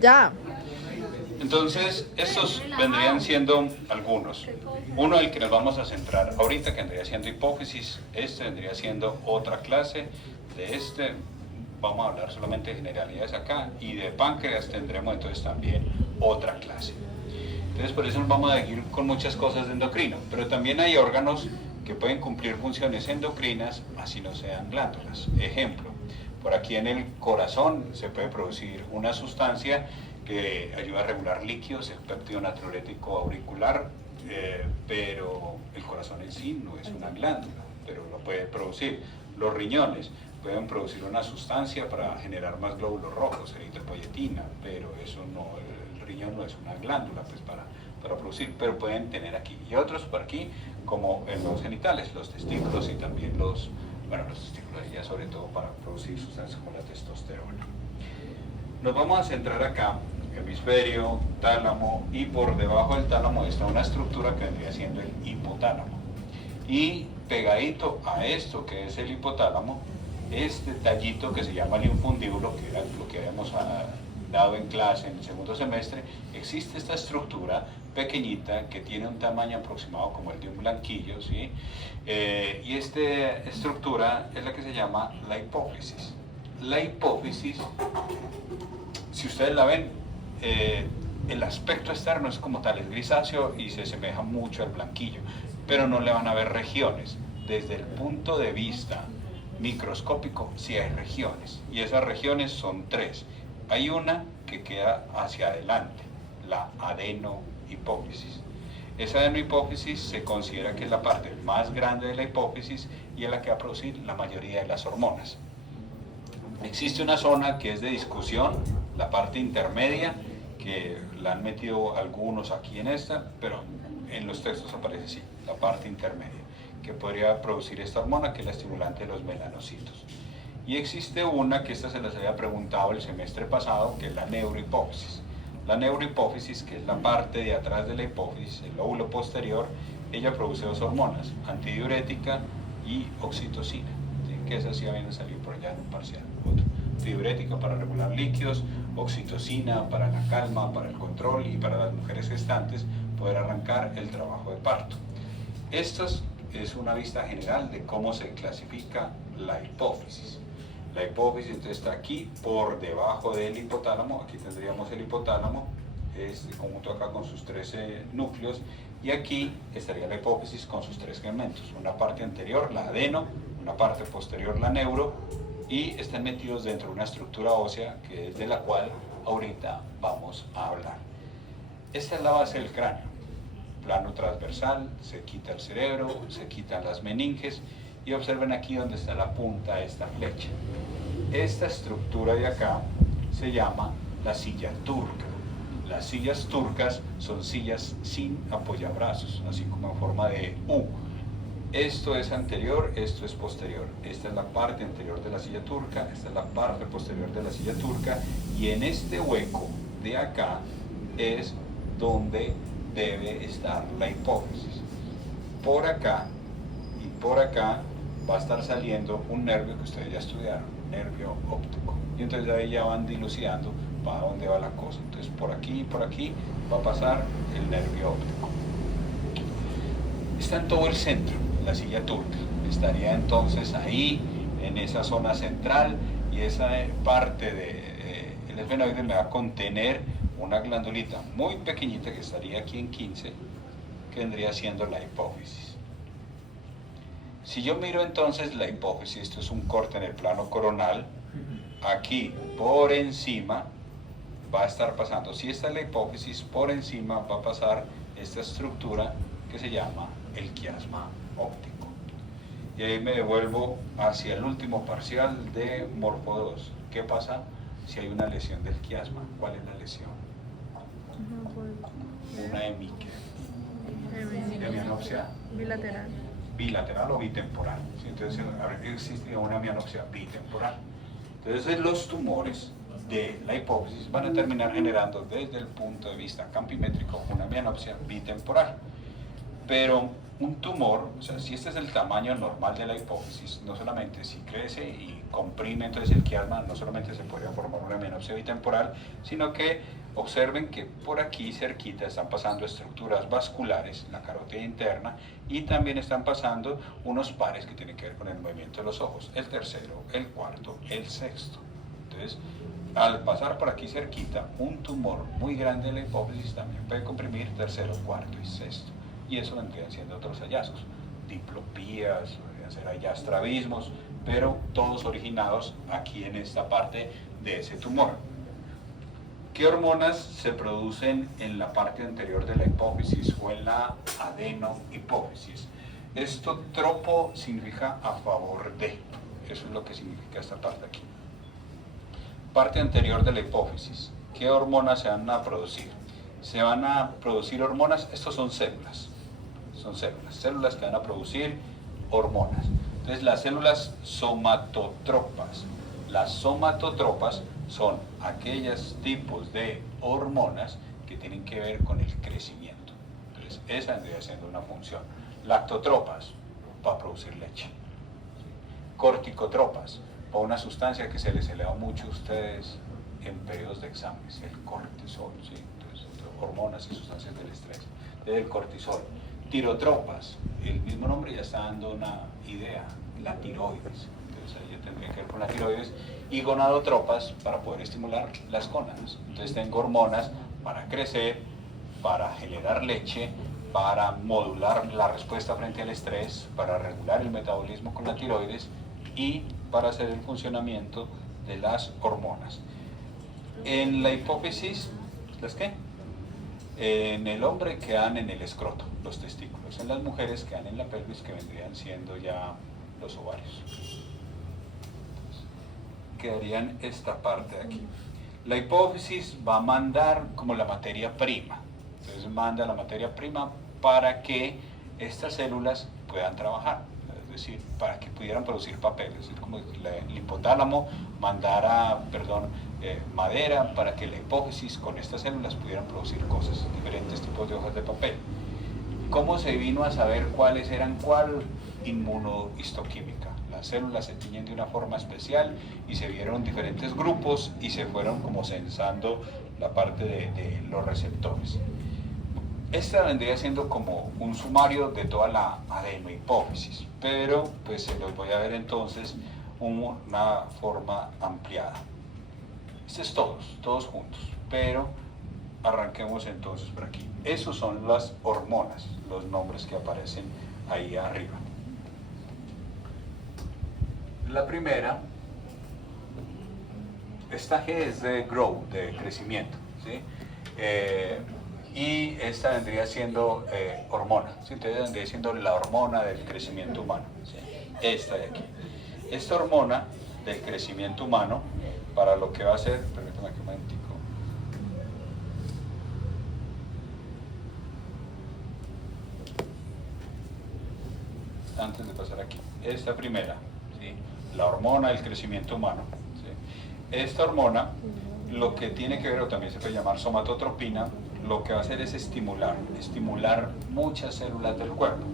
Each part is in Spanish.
Ya. Entonces, estos vendrían siendo algunos. Uno del que nos vamos a centrar ahorita, que vendría siendo hipófisis. Este vendría siendo otra clase. De este vamos a hablar solamente de generalidades acá. Y de páncreas tendremos entonces también otra clase. Entonces, por eso nos vamos a ir con muchas cosas de endocrino. Pero también hay órganos que pueden cumplir funciones endocrinas, así no sean glándulas. Ejemplo, por aquí en el corazón se puede producir una sustancia que ayuda a regular líquidos, el péptido natriurético auricular, pero el corazón en sí no es una glándula, pero lo puede producir. Los riñones pueden producir una sustancia para generar más glóbulos rojos, eritropoyetina, pero eso no, el riñón no es una glándula pues para producir, pero pueden tener aquí. Y otros por aquí, como en los genitales, los testículos y también los testículos ya sobre todo para producir sustancias como la testosterona. Nos vamos a centrar acá, hemisferio, tálamo, y por debajo del tálamo está una estructura que vendría siendo el hipotálamo. Y pegadito a esto que es el hipotálamo, este tallito que se llama el infundíbulo, que era lo que habíamos dado en clase en el segundo semestre, existe esta estructura pequeñita que tiene un tamaño aproximado como el de un blanquillo, ¿sí? Y esta estructura es la que se llama la hipófisis. La hipófisis, si ustedes la ven, el aspecto externo es como tal, es grisáceo y se asemeja mucho al blanquillo, pero no le van a ver regiones. Desde el punto de vista microscópico sí hay regiones, y esas regiones son tres. Hay una que queda hacia adelante, la adenohipófisis. Esa adenohipófisis se considera que es la parte más grande de la hipófisis y es la que va a producir la mayoría de las hormonas. Existe una zona que es de discusión, la parte intermedia, que la han metido algunos aquí en esta, pero en los textos aparece así, la parte intermedia, que podría producir esta hormona que es la estimulante de los melanocitos. Y existe una que esta se les había preguntado el semestre pasado, que es la neurohipófisis. La neurohipófisis, que es la parte de atrás de la hipófisis, el lóbulo posterior, ella produce dos hormonas, antidiurética y oxitocina, ¿sí? Que esas sí habían salido por allá en un parcial. Otro, antidiurética para regular líquidos, oxitocina para la calma, para el control y para las mujeres gestantes poder arrancar el trabajo de parto. Esta es una vista general de cómo se clasifica la hipófisis. La hipófisis entonces está aquí por debajo del hipotálamo, aquí tendríamos el hipotálamo, este conjunto acá con sus 13 núcleos, y aquí estaría la hipófisis con sus tres segmentos, una parte anterior, la adeno, una parte posterior, la neuro, y están metidos dentro de una estructura ósea que es de la cual ahorita vamos a hablar. Esta es la base del cráneo, plano transversal, se quita el cerebro, se quitan las meninges, y observen aquí donde está la punta de esta flecha. Esta estructura de acá se llama la silla turca. Las sillas turcas son sillas sin apoyabrazos, así como en forma de U. Esto es anterior, esto es posterior. Esta es la parte anterior de la silla turca, esta es la parte posterior de la silla turca, y en este hueco de acá es donde debe estar la hipófisis. Por acá y por acá va a estar saliendo un nervio que ustedes ya estudiaron, nervio óptico. Y entonces de ahí ya van dilucidando para dónde va la cosa. Entonces por aquí y por aquí va a pasar el nervio óptico. Está en todo el centro, la silla turca. Estaría entonces ahí, en esa zona central, y esa parte del esfenoide me va a contener una glandulita muy pequeñita que estaría aquí en 15, que vendría siendo la hipófisis. Si yo miro entonces la hipófisis, esto es un corte en el plano coronal, aquí por encima va a estar pasando, si esta es la hipófisis, por encima va a pasar esta estructura que se llama el quiasma óptico. Y ahí me devuelvo hacia el último parcial de Morfo 2. ¿Qué pasa si hay una lesión del quiasma? ¿Cuál es la lesión? Una hemianopsia Bilateral. Bilateral o bitemporal. Entonces existe una hemianopsia bitemporal. Entonces los tumores de la hipófisis van a terminar generando desde el punto de vista campimétrico una hemianopsia bitemporal. Pero un tumor, o sea, si este es el tamaño normal de la hipófisis, no solamente si crece y comprime entonces el quiasma, no solamente se podría formar una menopsia bitemporal, sino que observen que por aquí cerquita están pasando estructuras vasculares, la carótida interna, y también están pasando unos pares que tienen que ver con el movimiento de los ojos, el tercero, el cuarto, el sexto. Entonces, al pasar por aquí cerquita, un tumor muy grande en la hipófisis también puede comprimir tercero, cuarto y sexto. Y eso vendrían siendo otros hallazgos, diplopías, podrían ser allá estrabismos, pero todos originados aquí en esta parte de ese tumor. ¿Qué hormonas se producen en la parte anterior de la hipófisis o en la adenohipófisis? Esto tropo significa a favor de, eso es lo que significa esta parte aquí. Parte anterior de la hipófisis, ¿qué hormonas se van a producir? Se van a producir hormonas, estos son células que van a producir hormonas. Entonces las células somatotropas, las somatotropas son aquellos tipos de hormonas que tienen que ver con el crecimiento. Entonces esa vendría siendo una función. Lactotropas, para producir leche. Corticotropas, para una sustancia que se les eleva mucho a ustedes en periodos de exámenes, el cortisol, ¿sí? Entonces, hormonas y sustancias del estrés. Entonces, el cortisol. Tirotropas, el mismo nombre ya está dando una idea, la tiroides, entonces ahí ya tendría que ver con la tiroides, y gonadotropas para poder estimular las gónadas. Entonces tengo hormonas para crecer, para generar leche, para modular la respuesta frente al estrés, para regular el metabolismo con la tiroides y para hacer el funcionamiento de las hormonas. En la hipófisis, ¿las qué? En el hombre quedan en el escroto, los testículos. En las mujeres quedan en la pelvis, que vendrían siendo ya los ovarios. Entonces, quedarían esta parte de aquí. La hipófisis va a mandar como la materia prima. Entonces manda la materia prima para que estas células puedan trabajar. Es decir, para que pudieran producir papel. Es decir, como el hipotálamo mandara, madera para que la hipófisis con estas células pudieran producir cosas, diferentes tipos de hojas de papel. ¿Cómo se vino a saber cuáles eran cuál? Inmunohistoquímica. Las células se tiñen de una forma especial y se vieron diferentes grupos y se fueron como censando la parte de los receptores. Esta vendría siendo como un sumario de toda la adenohipófisis, pero pues se los voy a ver entonces una forma ampliada. Este es todos juntos, pero arranquemos entonces por aquí. Esos son las hormonas, los nombres que aparecen ahí arriba. La primera, esta G es de grow, de crecimiento, ¿sí? Y esta vendría siendo hormona, ¿sí? Entonces vendría siendo la hormona del crecimiento humano, ¿sí? Esta de aquí. Esta hormona del crecimiento humano, para lo que va a hacer, permítame que un momentico. Antes de pasar aquí, esta primera, ¿sí? La hormona del crecimiento humano, ¿sí? Esta hormona, lo que tiene que ver, o también se puede llamar somatotropina, lo que va a hacer es estimular muchas células del cuerpo.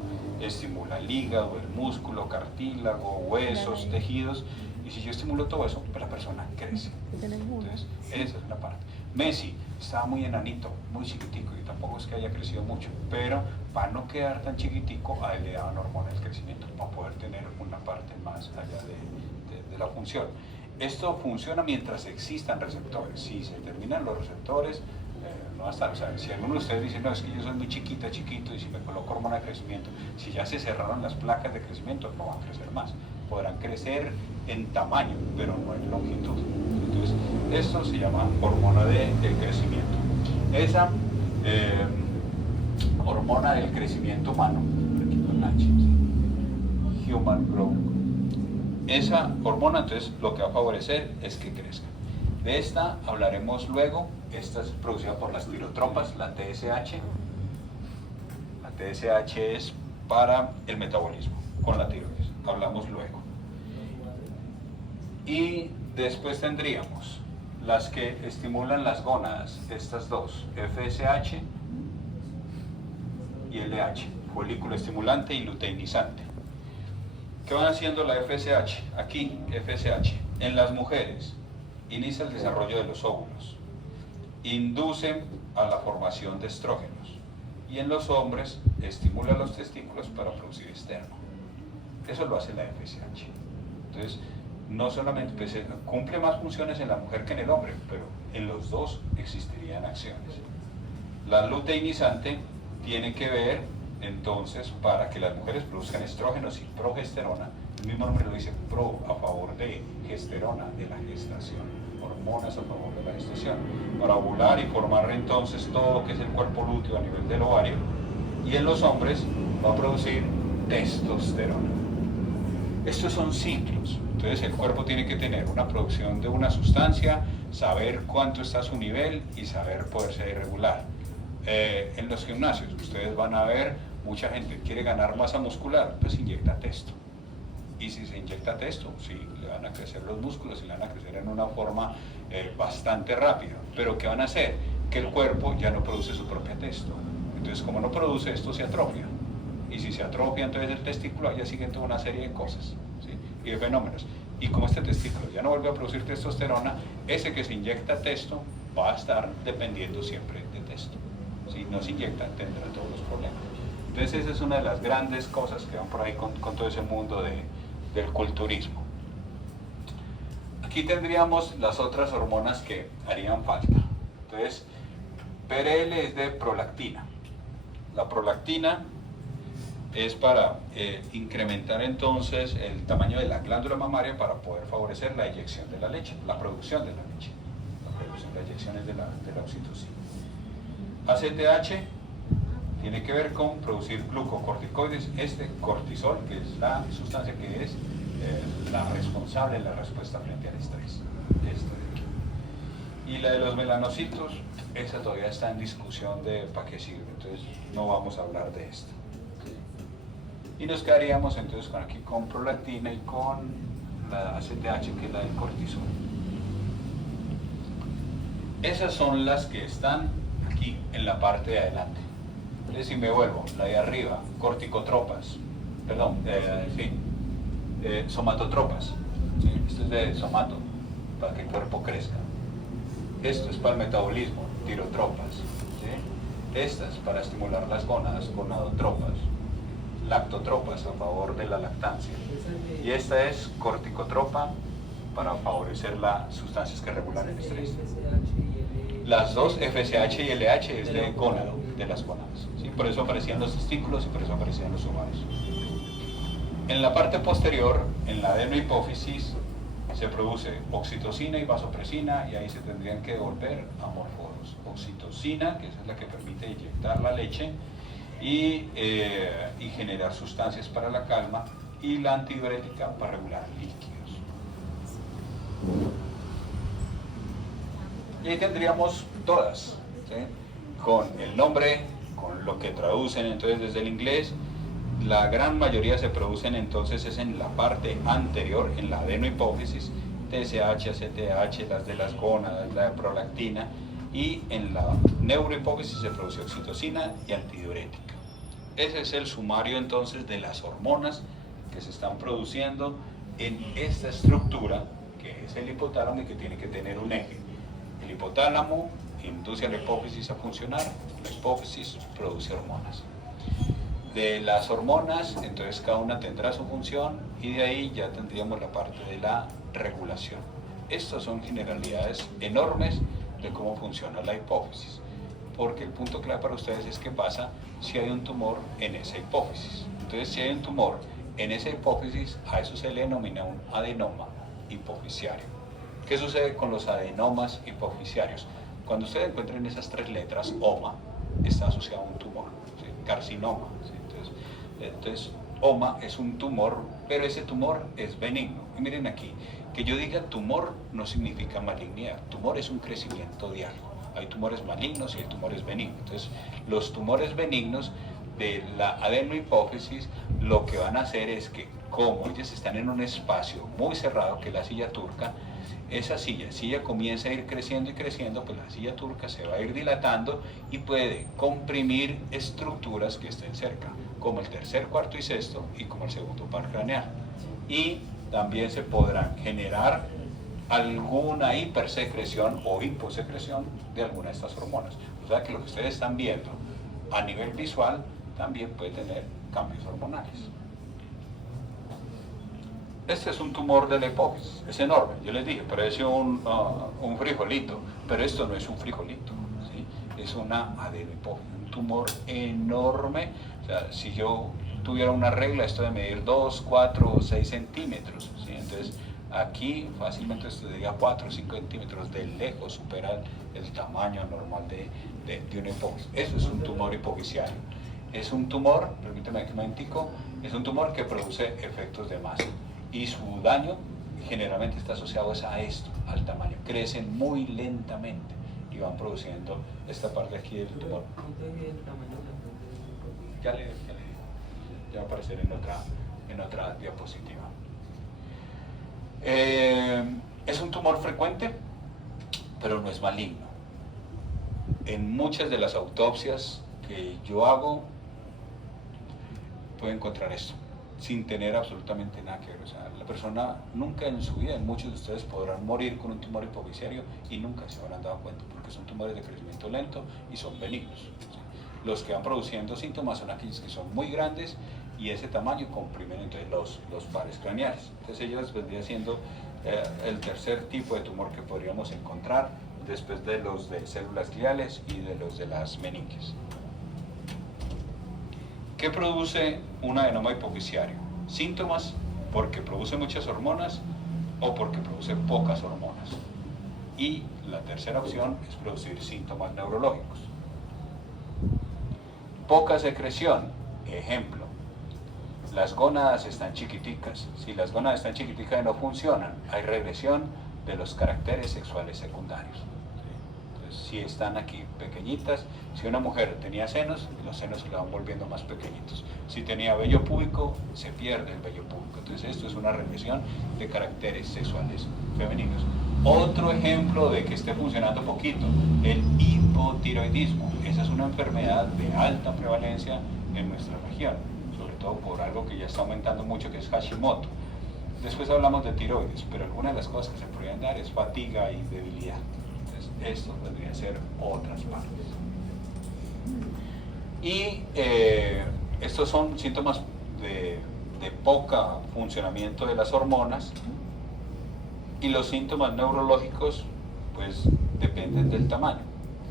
Estimula el hígado, el músculo, cartílago, huesos, tejidos, y si yo estimulo todo eso, pues la persona crece. Entonces, esa es la parte. Messi estaba muy enanito, muy chiquitico, y tampoco es que haya crecido mucho, pero para no quedar tan chiquitico, a él le daban hormona del crecimiento, para poder tener una parte más allá de la función. Esto funciona mientras existan receptores. Si se terminan los receptores, no va a estar. O sea, si alguno de ustedes dice, no, es que yo soy muy chiquito, y si me coloco hormona de crecimiento, si ya se cerraron las placas de crecimiento, no van a crecer más. Podrán crecer en tamaño, pero no en longitud. Entonces, esto se llama hormona del crecimiento. Esa hormona del crecimiento humano, aquí con H, ¿sí? Human Growth. Esa hormona, entonces, lo que va a favorecer es que crezca. De esta hablaremos luego. Esta es producida por las tirotropas, la TSH. La TSH es para el metabolismo, con la tiroides. Hablamos luego. Y después tendríamos las que estimulan las gónadas, estas dos, FSH y LH. folículo estimulante y luteinizante. ¿Qué van haciendo la FSH? Aquí, FSH. En las mujeres, inicia el desarrollo de los óvulos, inducen a la formación de estrógenos, y en los hombres estimula los testículos para producir esterno. Eso lo hace la FSH. Entonces, no solamente pues, cumple más funciones en la mujer que en el hombre, pero en los dos existirían acciones. La luteinizante tiene que ver, entonces, para que las mujeres produzcan estrógenos y progesterona. El mismo nombre lo dice, pro, a favor de gesterona, de la gestación, hormonas a favor de la gestación, para ovular y formar entonces todo lo que es el cuerpo lúteo a nivel del ovario, y en los hombres va a producir testosterona. Estos son ciclos. Entonces el cuerpo tiene que tener una producción de una sustancia, saber cuánto está su nivel y saber poderse regular. En los gimnasios ustedes van a ver, mucha gente quiere ganar masa muscular, pues inyecta testo. Y si se inyecta testo, sí, le van a crecer los músculos y le van a crecer en una forma bastante rápida. Pero ¿qué van a hacer? Que el cuerpo ya no produce su propio testo. Entonces, como no produce esto, se atrofia. Y si se atrofia, entonces el testículo, ya sigue toda una serie de cosas, ¿sí? Y de fenómenos. Y como este testículo ya no vuelve a producir testosterona, ese que se inyecta testo va a estar dependiendo siempre de testo. Si no se inyecta, tendrá todos los problemas. Entonces esa es una de las grandes cosas que van por ahí con todo ese mundo del culturismo. Aquí tendríamos las otras hormonas que harían falta. Entonces, PRL es de prolactina. La prolactina es para incrementar entonces el tamaño de la glándula mamaria para poder favorecer la eyección de la leche, la producción de la leche. La eyección es de la oxitocina. ACTH tiene que ver con producir glucocorticoides, cortisol, que es la sustancia que es la responsable de la respuesta frente al estrés. Y la de los melanocitos, esa todavía está en discusión de para qué sirve, entonces no vamos a hablar de esto. Y nos quedaríamos entonces aquí con prolactina y con la ACTH, que es la del cortisol. Esas son las que están aquí en la parte de adelante. Entonces, si me vuelvo, la de arriba, corticotropas, perdón, somatotropas, ¿sí? Esto es de somato, para que el cuerpo crezca. Esto es para el metabolismo, tirotropas, ¿sí? Estas para estimular las gónadas, gonadotropas. Lactotropas a favor de la lactancia. Y esta es corticotropa para favorecer las sustancias que regulan el estrés. Las dos, FSH y LH, es de gónado, de las gónadas. ¿Sí? Por eso aparecían los testículos y por eso aparecían los ovarios. En la parte posterior, en la adenohipófisis, se produce oxitocina y vasopresina, y ahí se tendrían que devolver amorforos. Oxitocina, que esa es la que permite inyectar la leche y generar sustancias para la calma, y la antidiurética para regular líquidos. Y ahí tendríamos todas, ¿sí? Con el nombre, con lo que traducen entonces desde el inglés. La gran mayoría se producen entonces es en la parte anterior, en la adenohipófisis, TSH, ACTH, las de las gónadas, la de prolactina, y en la neurohipófisis se produce oxitocina y antidiurética. Ese es el sumario entonces de las hormonas que se están produciendo en esta estructura que es el hipotálamo y que tiene que tener un eje. El hipotálamo induce a la hipófisis a funcionar, la hipófisis produce hormonas. De las hormonas, entonces cada una tendrá su función, y de ahí ya tendríamos la parte de la regulación. Estas son generalidades enormes de cómo funciona la hipófisis, porque el punto clave para ustedes es qué pasa si hay un tumor en esa hipófisis. Entonces, si hay un tumor en esa hipófisis, a eso se le denomina un adenoma hipofisiario. ¿Qué sucede con los adenomas hipofisiarios? Cuando ustedes encuentren esas tres letras, OMA, está asociado a un tumor, ¿sí? Carcinoma, ¿sí? Entonces, OMA es un tumor, pero ese tumor es benigno. Y miren aquí, que yo diga tumor no significa malignidad. Tumor es un crecimiento de algo. Hay tumores malignos y hay tumores benignos. Entonces, los tumores benignos de la adenohipófisis lo que van a hacer es que, como ellos están en un espacio muy cerrado, que es la silla turca, esa silla comienza a ir creciendo y creciendo, pues la silla turca se va a ir dilatando y puede comprimir estructuras que estén cerca, como el tercer, cuarto y sexto y como el segundo par craneal. Y también se podrán generar alguna hipersecreción o hiposecreción de alguna de estas hormonas. O sea que lo que ustedes están viendo a nivel visual también puede tener cambios hormonales. Este es un tumor de la hipófisis, es enorme, yo les dije, parece un frijolito, pero esto no es un frijolito, ¿sí? Es una adenohipófisis, un tumor enorme. O sea, si yo tuviera una regla, esto de medir 2, 4 o 6 centímetros, ¿sí? Entonces aquí fácilmente esto diría 4 o 5 centímetros, de lejos supera el tamaño normal de una hipófisis. Eso es un tumor hipofisiario. Es un tumor, permíteme un momentico, es un tumor que produce efectos de masa. Y su daño generalmente está asociado a esto, al tamaño. Crecen muy lentamente y van produciendo esta parte aquí del tumor. Ya le digo, ya va a aparecer en otra diapositiva. Es un tumor frecuente, pero no es maligno. En muchas de las autopsias que yo hago, puede encontrar esto, sin tener absolutamente nada que ver. O sea, la persona nunca en su vida, muchos de ustedes podrán morir con un tumor hipofisiario y nunca se habrán dado cuenta, porque son tumores de crecimiento lento y son benignos. O sea, los que van produciendo síntomas son aquellos que son muy grandes y ese tamaño comprimen entonces los pares craneales. Entonces ellos vendrían siendo el tercer tipo de tumor que podríamos encontrar después de los de células gliales y de los de las meninges. ¿Qué produce un adenoma hipofisiario? Síntomas porque produce muchas hormonas o porque produce pocas hormonas. Y la tercera opción es producir síntomas neurológicos. Poca secreción, ejemplo, las gónadas están chiquiticas. Si las gónadas están chiquiticas y no funcionan, hay regresión de los caracteres sexuales secundarios. Si están aquí pequeñitas, si una mujer tenía senos, los senos se le van volviendo más pequeñitos. Si tenía vello púbico, se pierde el vello púbico. Entonces esto es una regresión de caracteres sexuales femeninos. Otro ejemplo de que esté funcionando poquito, el hipotiroidismo. Esa es una enfermedad de alta prevalencia en nuestra región, sobre todo por algo que ya está aumentando mucho, que es Hashimoto. Después hablamos de tiroides, pero algunas de las cosas que se podrían dar es fatiga y debilidad. Esto podría ser otras partes. Y estos son síntomas de poca funcionamiento de las hormonas, y los síntomas neurológicos pues dependen del tamaño.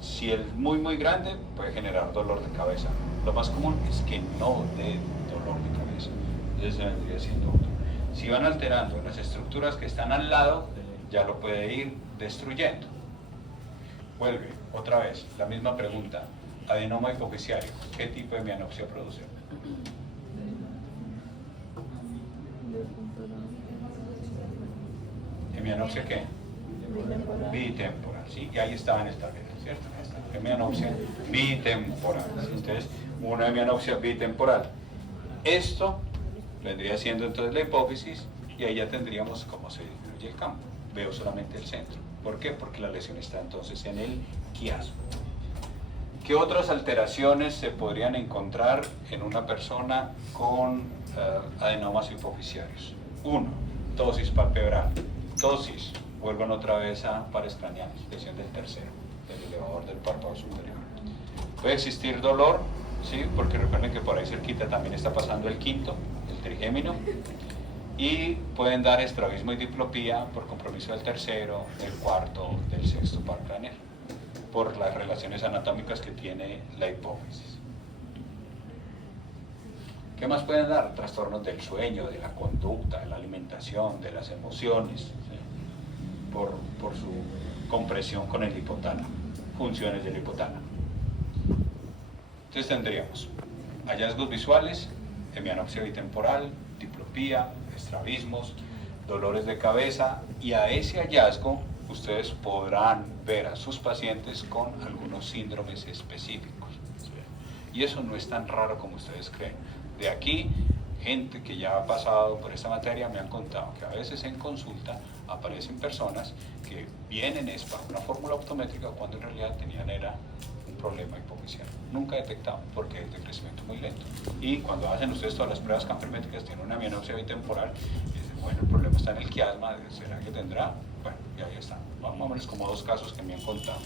Si es muy grande, puede generar dolor de cabeza. Lo más común es que no dé dolor de cabeza. Entonces vendría siendo otro. Si van alterando las estructuras que están al lado, ya lo puede ir destruyendo. Vuelve, otra vez, la misma pregunta. Adenoma hipofisiario, ¿qué tipo de hemianopsia produce? ¿Hemianopsia qué? Bitemporal, ¿sí? Y ahí estaba en el tablero, ¿cierto? Hemianopsia bitemporal. Entonces, una hemianopsia bitemporal. Esto vendría siendo entonces la hipófisis, y ahí ya tendríamos cómo se disminuye el campo. Veo solamente el centro. ¿Por qué? Porque la lesión está entonces en el quiasmo. ¿Qué otras alteraciones se podrían encontrar en una persona con adenomas hipofisiarios? 1. Tosis palpebral. Tosis, vuelvan otra vez a pares craneales, lesión del tercero, del elevador del párpado superior. Puede existir dolor, ¿sí? Porque recuerden que por ahí cerquita también está pasando el quinto, el trigémino. Y pueden dar estrabismo y diplopía por compromiso del tercero, del cuarto, del sexto par craneal, por las relaciones anatómicas que tiene la hipófisis. ¿Qué más pueden dar? Trastornos del sueño, de la conducta, de la alimentación, de las emociones, ¿sí? por su compresión con el hipotálamo, funciones del hipotálamo. Entonces tendríamos hallazgos visuales, hemianopsia bitemporal, diplopía, estrabismos, dolores de cabeza, y a ese hallazgo ustedes podrán ver a sus pacientes con algunos síndromes específicos. Y eso no es tan raro como ustedes creen. De aquí, gente que ya ha pasado por esta materia me han contado que a veces en consulta aparecen personas que vienen es para una fórmula optométrica cuando en realidad tenían era un problema hipofisial. Nunca detectado porque es de crecimiento muy lento. Y cuando hacen ustedes todas las pruebas campermétricas, tienen una mianopsia bitemporal, y dicen, bueno, el problema está en el quiasma, ¿será que tendrá? Bueno, y ahí está. Vamos a ver como 2 casos que me han contado.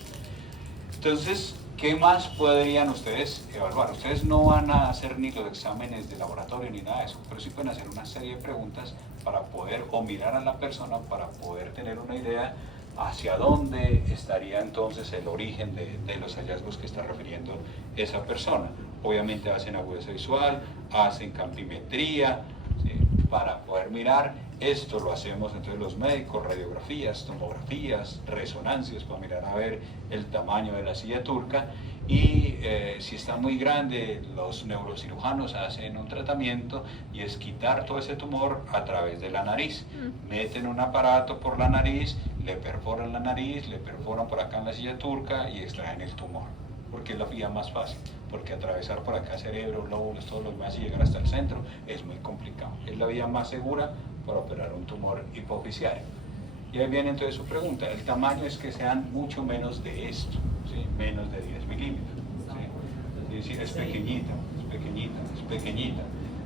Entonces, ¿qué más podrían ustedes evaluar? Ustedes no van a hacer ni los exámenes de laboratorio ni nada de eso, pero sí pueden hacer una serie de preguntas para poder, o mirar a la persona para poder tener una idea hacia dónde estaría entonces el origen de los hallazgos que está refiriendo esa persona. Obviamente hacen agudeza visual, hacen campimetría, ¿sí? Para poder mirar. Esto lo hacemos entonces los médicos, radiografías, tomografías, resonancias, para mirar a ver el tamaño de la silla turca. Y si está muy grande, los neurocirujanos hacen un tratamiento y es quitar todo ese tumor a través de la nariz. Meten un aparato por la nariz, le perforan la nariz, le perforan por acá en la silla turca y extraen el tumor. Porque es la vía más fácil, porque atravesar por acá cerebro, lóbulos, todo lo demás y llegar hasta el centro es muy complicado. Es la vía más segura para operar un tumor hipofisiario. Y ahí viene entonces su pregunta. El tamaño es que sean mucho menos de esto, ¿sí? Menos de 10 milímetros. ¿Sí? Es decir, es pequeñita, es pequeñita, es pequeñita.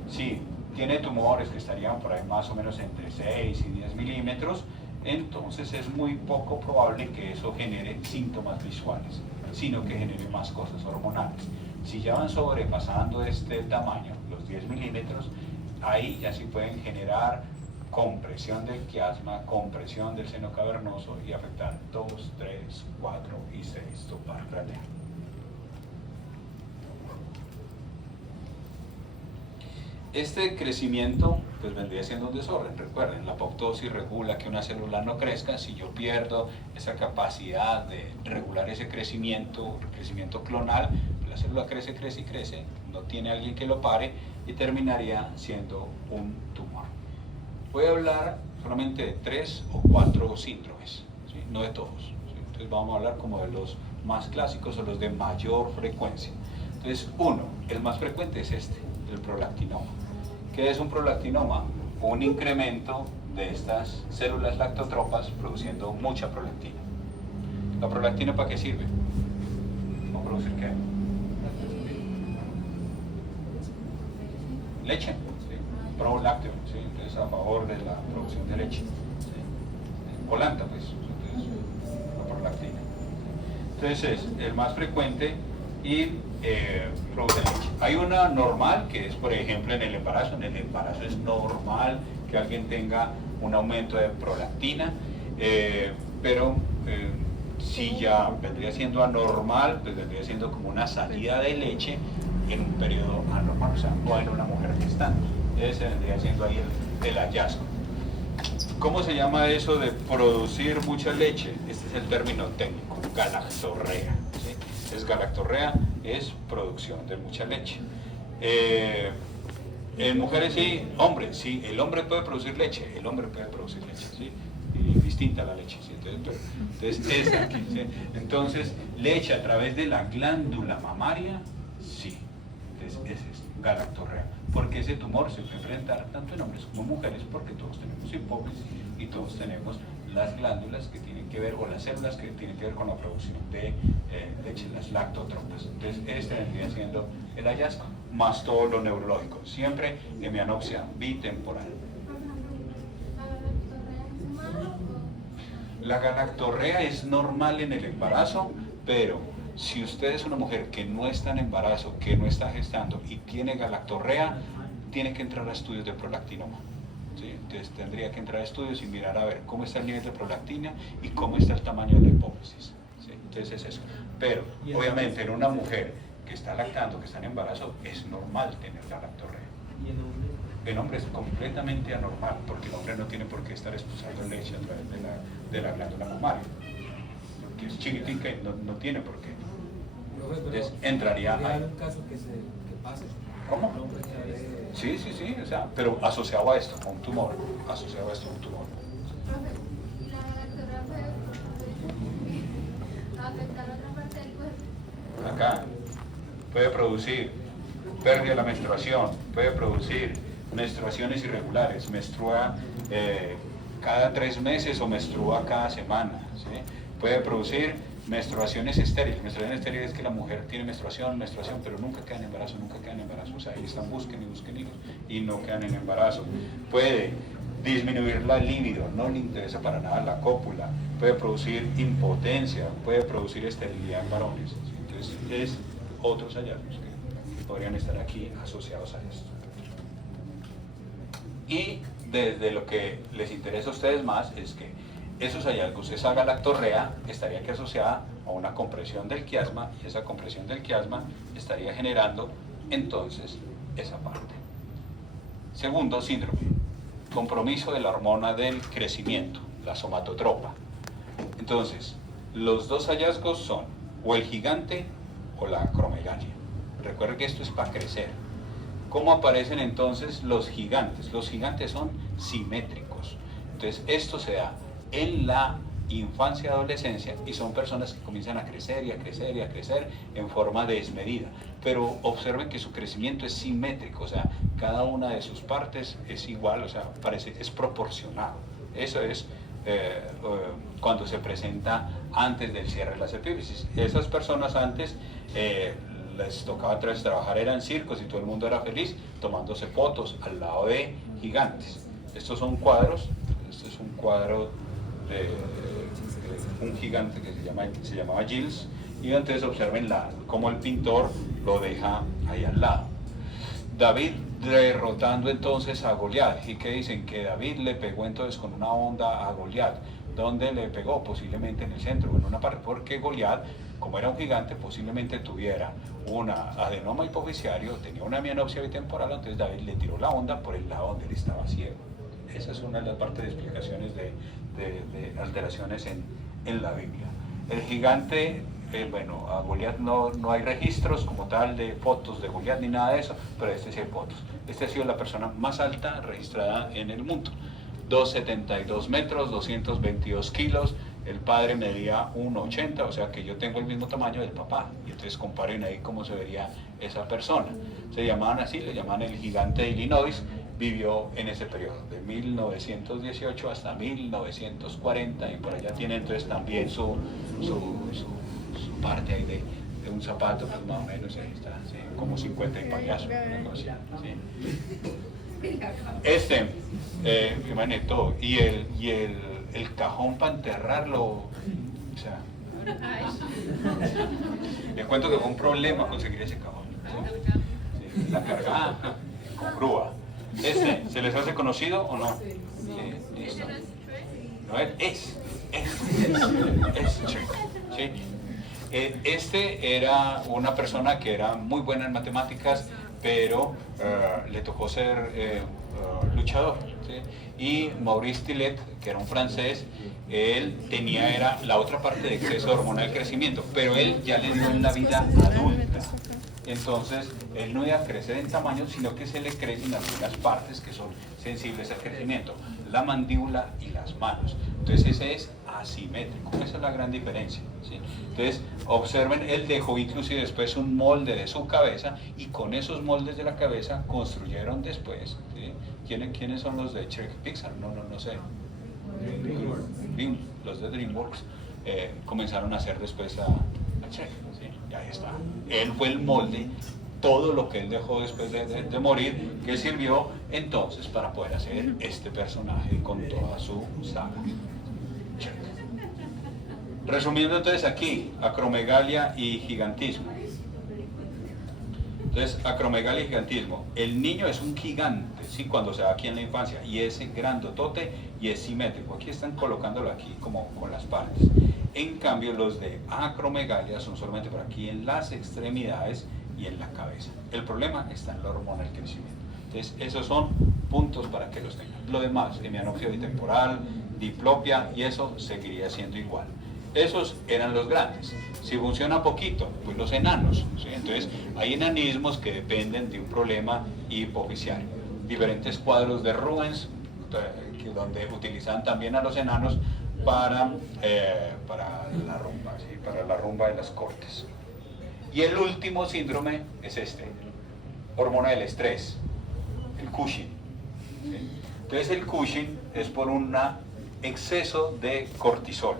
Sí, tiene tumores que estarían por ahí más o menos entre 6 y 10 milímetros, entonces es muy poco probable que eso genere síntomas visuales, sino que genere más cosas hormonales. Si ya van sobrepasando este tamaño, los 10 milímetros, ahí ya sí pueden generar compresión del quiasma, compresión del seno cavernoso y afectar 2, 3, 4 y 6 topar craneal. Este crecimiento pues vendría siendo un desorden. Recuerden, la apoptosis regula que una célula no crezca. Si yo pierdo esa capacidad de regular ese crecimiento clonal, la célula crece, crece y crece, no tiene alguien que lo pare y terminaría siendo un tumor. Voy a hablar solamente de 3 o 4 síndromes, ¿sí? No de todos, ¿sí? Entonces vamos a hablar como de los más clásicos o los de mayor frecuencia. Entonces, el más frecuente es este, el prolactinoma. ¿Qué es un prolactinoma? Un incremento de estas células lactotropas produciendo mucha prolactina. ¿La prolactina para qué sirve? ¿Para producir qué? Leche, ¿sí? Prolácteo, ¿sí? Entonces a favor de la producción de leche, ¿sí? Volanta, pues, entonces, la prolactina. Entonces es el más frecuente y produce leche. Hay una normal que es, por ejemplo, en el embarazo. En el embarazo es normal que alguien tenga un aumento de prolactina, pero si ya vendría siendo anormal, pues vendría siendo como una salida de leche en un periodo anormal, o sea, no en una mujer gestante. Ese vendría siendo ahí el hallazgo. ¿Cómo se llama eso de producir mucha leche? Este es el término técnico, galactorrea. ¿Sí? Es galactorrea, es producción de mucha leche. En mujeres sí, hombres, sí, el hombre puede producir leche, ¿sí? Y distinta a la leche, ¿sí? Entonces es aquí, ¿sí? Entonces, leche a través de la glándula mamaria, sí, entonces ese es galactorrea, porque ese tumor se puede enfrentar tanto en hombres como en mujeres, porque todos tenemos hipófisis y todos tenemos las glándulas que tienen que ver, o las células que tienen que ver con la producción de leche, las lactotropas. Entonces este vendría siendo el hallazgo, más todo lo neurológico, siempre hemianopsia bitemporal. La galactorrea es normal en el embarazo, pero si usted es una mujer que no está en embarazo, que no está gestando y tiene galactorrea, tiene que entrar a estudios de prolactinoma. ¿Sí? Entonces tendría que entrar a estudios y mirar a ver cómo está el nivel de prolactina y cómo está el tamaño de la hipófisis. ¿Sí? Entonces es eso. Pero obviamente en una mujer que está lactando, que está en embarazo, es normal tener galactorrea. ¿Y en hombre? El hombre es completamente anormal, porque el hombre no tiene por qué estar expulsando leche a través de la glándula mamaria, porque es chiquitica y no tiene por qué. Entonces entraría ahí. ¿Hay un caso que pase? ¿Cómo? El hombre que Sí, o sea, pero asociado a esto, a un tumor, asociado a esto, a un tumor. ¿Y la galactorrea puede afectar a otra parte del cuerpo? Acá puede producir pérdida de la menstruación, puede producir menstruaciones irregulares, menstrua cada 3 meses o menstrua cada semana, ¿sí? Puede producir menstruaciones estériles. Menstruación estéril es que la mujer tiene menstruación, pero nunca queda en embarazo, o sea, ahí están, busquen hijos y no quedan en embarazo. Puede disminuir la libido, no le interesa para nada la cópula, puede producir impotencia, puede producir esterilidad en varones. ¿Sí? Entonces, es otros hallazgos que podrían estar aquí asociados a esto. Y desde lo que les interesa a ustedes más es que esos hallazgos, esa galactorrea estaría aquí asociada a una compresión del quiasma, y esa compresión del quiasma estaría generando entonces esa parte. Segundo síndrome, compromiso de la hormona del crecimiento, la somatotropa. Entonces, los dos hallazgos son o el gigante o la acromegalia. Recuerden que esto es para crecer. ¿Cómo aparecen entonces los gigantes? Los gigantes son simétricos. Entonces, esto se da en la infancia y adolescencia y son personas que comienzan a crecer y a crecer y a crecer en forma desmedida. Pero observen que su crecimiento es simétrico, o sea, cada una de sus partes es igual, o sea, es proporcionado. Eso es cuando se presenta antes del cierre de las epífisis. Esas personas antes les tocaba trabajar, eran circos y todo el mundo era feliz tomándose fotos al lado de gigantes. Estos son cuadros, esto es un cuadro de un gigante que se llamaba Gilles, y entonces observen cómo el pintor lo deja ahí al lado. David derrotando entonces a Goliat, y que dicen que David le pegó entonces con una onda a Goliat. ¿Dónde le pegó? Posiblemente en el centro, en una parte, porque Goliat, como era un gigante, posiblemente tuviera una adenoma hipofisiario, tenía una mianopsia bitemporal, entonces David le tiró la onda por el lado donde él estaba ciego. Esa es una de las partes de explicaciones de alteraciones en la Biblia. El gigante, bueno, a Goliat no hay registros como tal de fotos de Goliat ni nada de eso, pero este sí hay fotos. Este ha sido la persona más alta registrada en el mundo. 2,72 metros, 222 kilos, el padre medía 1,80, o sea que yo tengo el mismo tamaño del papá, y entonces comparen ahí cómo se vería esa persona. Se llamaban así, le llamaban el gigante de Illinois, vivió en ese periodo, de 1918 hasta 1940, y por allá tiene entonces también su parte ahí de un zapato, pues más o menos ahí está, ¿sí? Como 50 y payaso, ¿sí? Imagínate todo, y el cajón para enterrarlo, o sea, les cuento que fue un problema conseguir ese cajón, ¿sí? La cargada con grúa. ¿Se les hace conocido o no? Sí, listo. ¿No es? ¿Sí? Este era una persona que era muy buena en matemáticas, pero le tocó ser luchador, ¿sí? Y Maurice Tillet, que era un francés, él era la otra parte de exceso de hormona del crecimiento, pero él ya le dio en la vida adulta. Entonces, él no iba a crecer en tamaño, sino que se le crecen algunas partes que son sensibles al crecimiento, la mandíbula y las manos. Entonces, ese es asimétrico, esa es la gran diferencia, ¿sí? Entonces, observen, él dejó inclusive después un molde de su cabeza, y con esos moldes de la cabeza construyeron después, ¿sí? ¿Quiénes son los de Shrek? Pixar? No sé. Los de DreamWorks comenzaron a hacer después a Shrek, ¿sí? Y ahí está. Él fue el molde, todo lo que él dejó después de morir, que sirvió entonces para poder hacer este personaje con toda su saga. Shrek. Resumiendo entonces aquí, acromegalia y gigantismo. Entonces, acromegalia y gigantismo. El niño es un gigante, ¿sí? Cuando se da aquí en la infancia, y es grandotote y es simétrico. Aquí están colocándolo aquí como con las partes. En cambio, los de acromegalia son solamente por aquí en las extremidades y en la cabeza. El problema está en la hormona del crecimiento. Entonces, esos son puntos para que los tengan. Lo demás, hemianopsia bitemporal, diplopia, y eso seguiría siendo igual. Esos eran los grandes. Si funciona poquito, pues los enanos, ¿sí? Entonces, hay enanismos que dependen de un problema hipofisiario. Diferentes cuadros de Rubens, donde utilizan también a los enanos para la rumba, ¿sí? Para la rumba de las cortes. Y el último síndrome es hormona del estrés, el Cushing, ¿sí? Entonces, el Cushing es por un exceso de cortisol.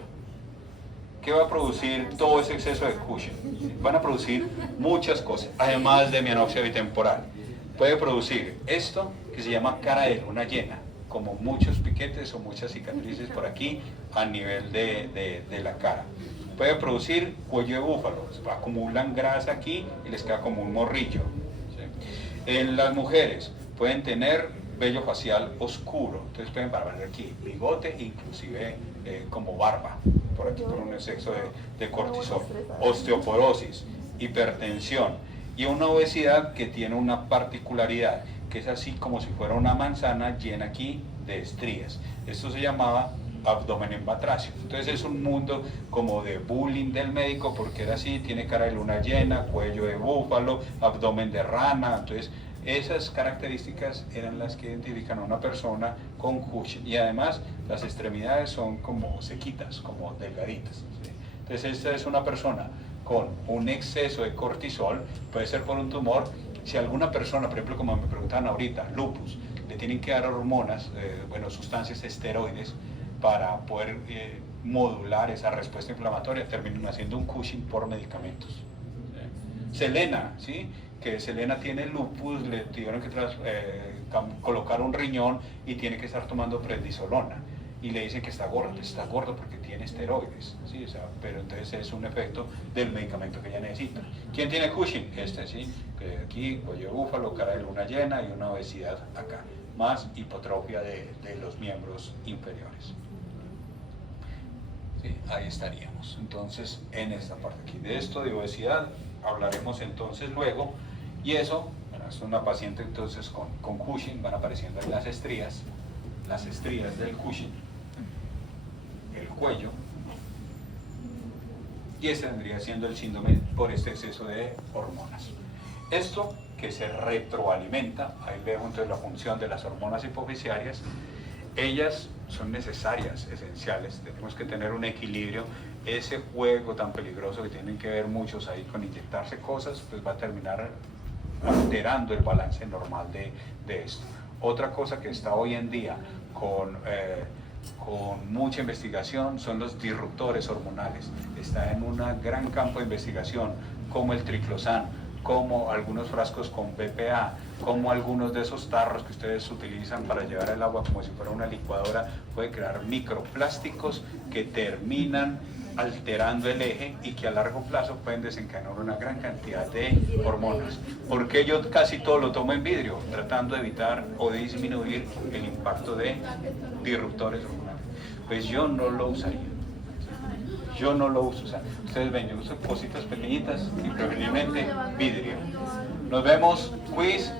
¿Qué va a producir todo ese exceso de Cushing? Van a producir muchas cosas, además de mianopsia bitemporal. Puede producir esto que se llama cara de luna llena, como muchos piquetes o muchas cicatrices por aquí a nivel de la cara. Puede producir cuello de búfalo, se acumulan grasa aquí y les queda como un morrillo. ¿Sí? En las mujeres pueden tener vello facial oscuro, entonces pueden barbar aquí bigote, inclusive como barba, por aquí por un exceso de cortisol, osteoporosis, hipertensión y una obesidad que tiene una particularidad, que es así como si fuera una manzana llena aquí de estrías. Esto se llamaba abdomen en batracio. Entonces es un mundo como de bullying del médico, porque era así, tiene cara de luna llena, cuello de búfalo, abdomen de rana. Entonces esas características eran las que identifican a una persona con Cushing, y además las extremidades son como sequitas, como delgaditas, ¿sí? Entonces esta es una persona con un exceso de cortisol, puede ser por un tumor. Si alguna persona, por ejemplo, como me preguntaban ahorita, lupus, le tienen que dar hormonas, sustancias esteroides para poder modular esa respuesta inflamatoria, terminan haciendo un Cushing por medicamentos. ¿Sí? Selena, ¿sí? Que Selena tiene lupus, le tuvieron que colocar un riñón y tiene que estar tomando prednisolona. Y le dicen que está gordo porque tiene esteroides, ¿sí? O sea, pero entonces es un efecto del medicamento que ella necesita. ¿Quién tiene Cushing? ¿Sí? Que aquí, cuello de búfalo, cara de luna llena y una obesidad acá, más hipotrofia de los miembros inferiores. ¿Sí? Ahí estaríamos. Entonces, en esta parte aquí. De esto de obesidad hablaremos entonces luego. Y eso, bueno, es una paciente entonces con Cushing, van apareciendo ahí las estrías del Cushing, el cuello, y ese vendría siendo el síndrome por este exceso de hormonas. Esto que se retroalimenta, ahí vemos entonces la función de las hormonas hipofisiarias. Ellas son necesarias, esenciales, tenemos que tener un equilibrio. Ese juego tan peligroso que tienen que ver muchos ahí con inyectarse cosas, pues va a terminar alterando el balance normal de esto. Otra cosa que está hoy en día con mucha investigación son los disruptores hormonales. Está en un gran campo de investigación, como el triclosan, como algunos frascos con BPA, como algunos de esos tarros que ustedes utilizan para llevar el agua como si fuera una licuadora, puede crear microplásticos que terminan alterando el eje y que a largo plazo pueden desencadenar una gran cantidad de hormonas. Porque yo casi todo lo tomo en vidrio, tratando de evitar o de disminuir el impacto de disruptores hormonales. Pues yo no lo usaría. Yo no lo uso. O sea, ustedes ven, yo uso cositas pequeñitas y preferiblemente vidrio. Nos vemos, quiz.